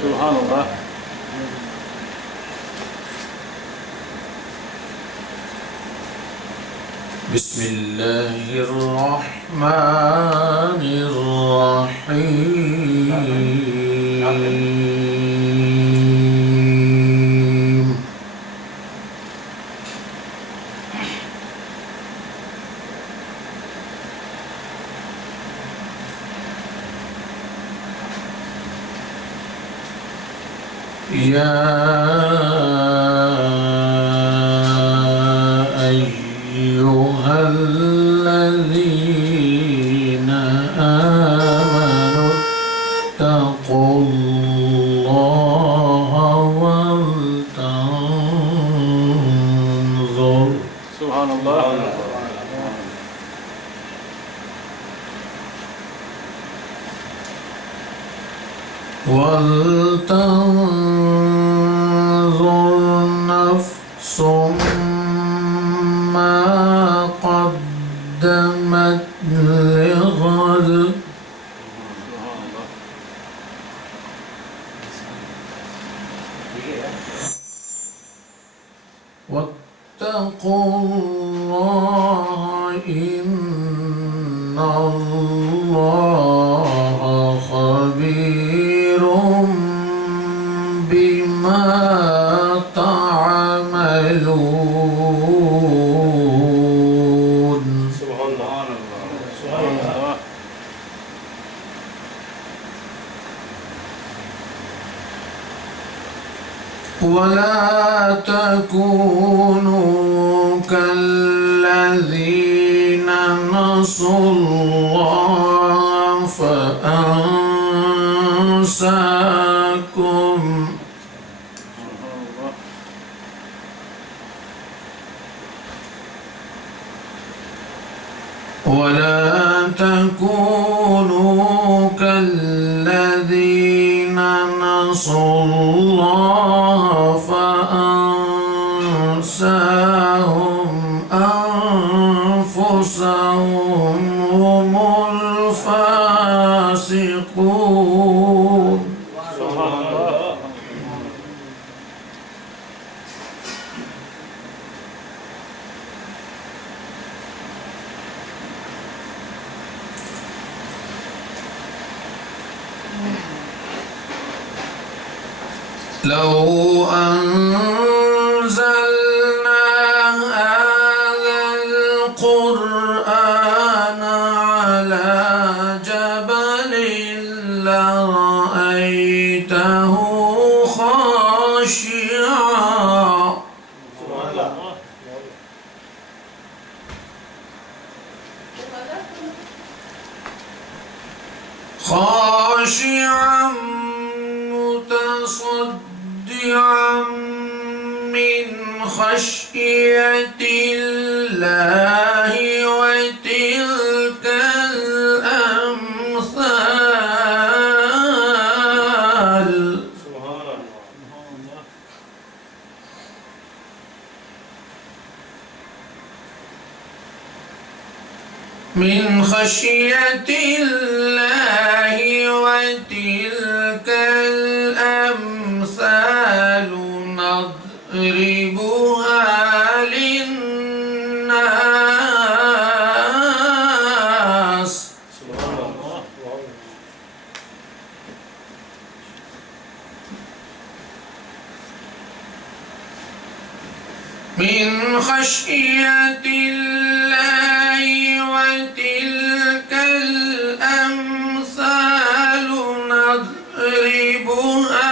سبحان الله. بسم الله الرحمن الرحيم. يا أيها الذين آمنوا اتقوا الله ولتنظر سبحان الله. ولتنظر نفس ما قدمت لغد واتقوا الله إن الله خبير بما تعملون. سبحان الله. سبحان الله. ولا تكونوا كالذين نسوا الله فأنساكم ولا تكونوا كالذين نسوا الله فأنساهم أنفسهم هم الفاسقون. سبحان الله. لو أنزلنا هذا القرآن على جبل لرأيته خاشعا خاشعا متصدعا من خشية الله وتلك الأمثال من خشية الله وتلك الأمثال نضربها للناس من خشية الله وتلك الأمثال نضربها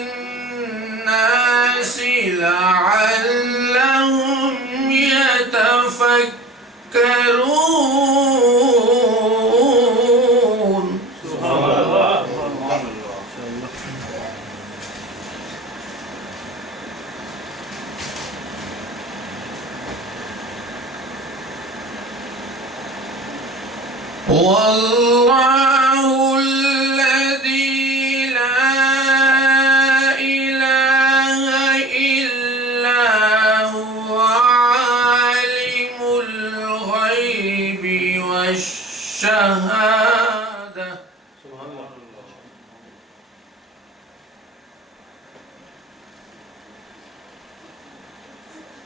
للناس لعلهم يتفكرون. سبحان الله. والله الذي لا إله إلا هو عالم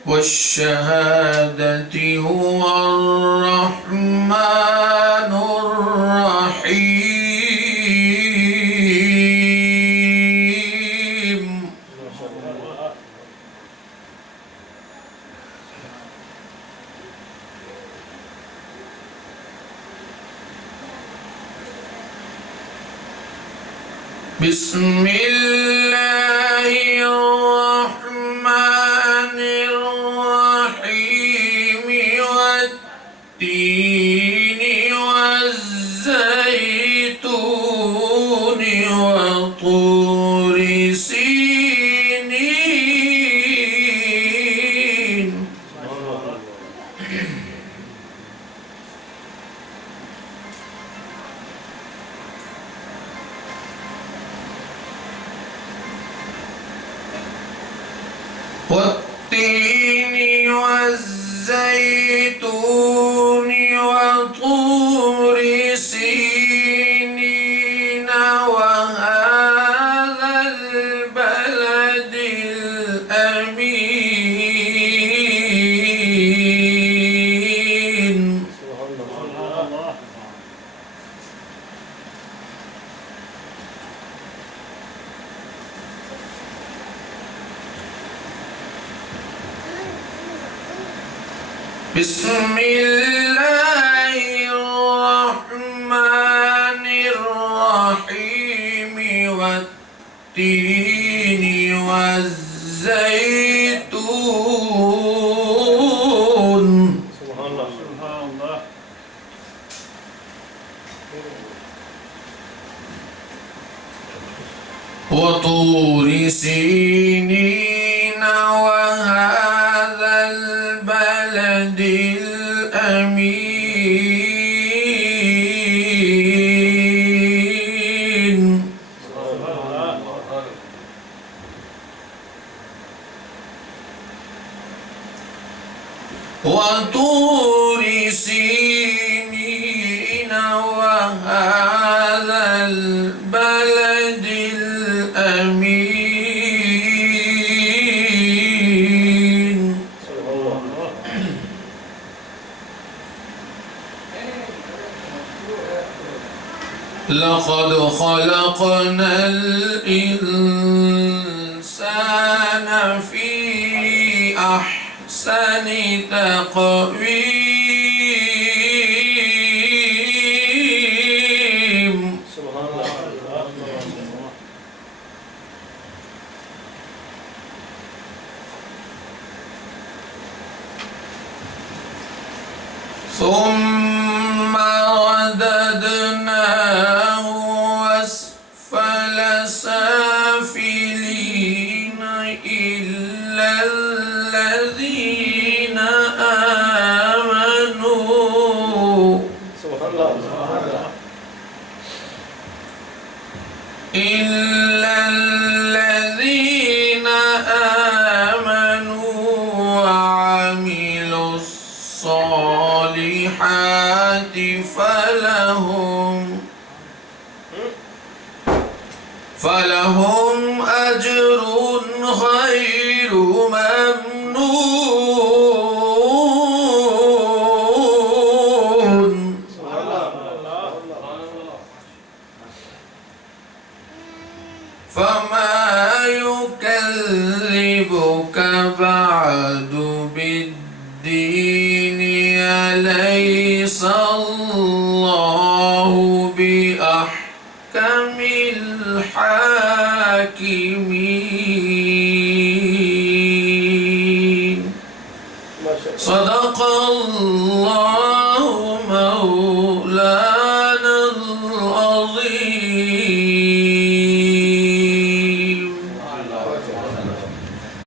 والشهادة هو الرحمن الرحيم. بسم الله الرحمن الرحيم والتين والزيتون وطور سينين. والتين والزيتون وطور سينين وهذا البلد الأمين. بسم الله الرحمن الرحيم والتين والزيتون وطور سينين وهذا البلد الأمين. وطور سينين وهذا البلد الأمين. لقد خلقنا الإنسان في أحسن تقويم. ثم رددناه أسفل سافلين إلا الذين آمنوا وعملوا الصالحات فلهم أجر غير ممنون. فما يكذبك بعد بالدين أليس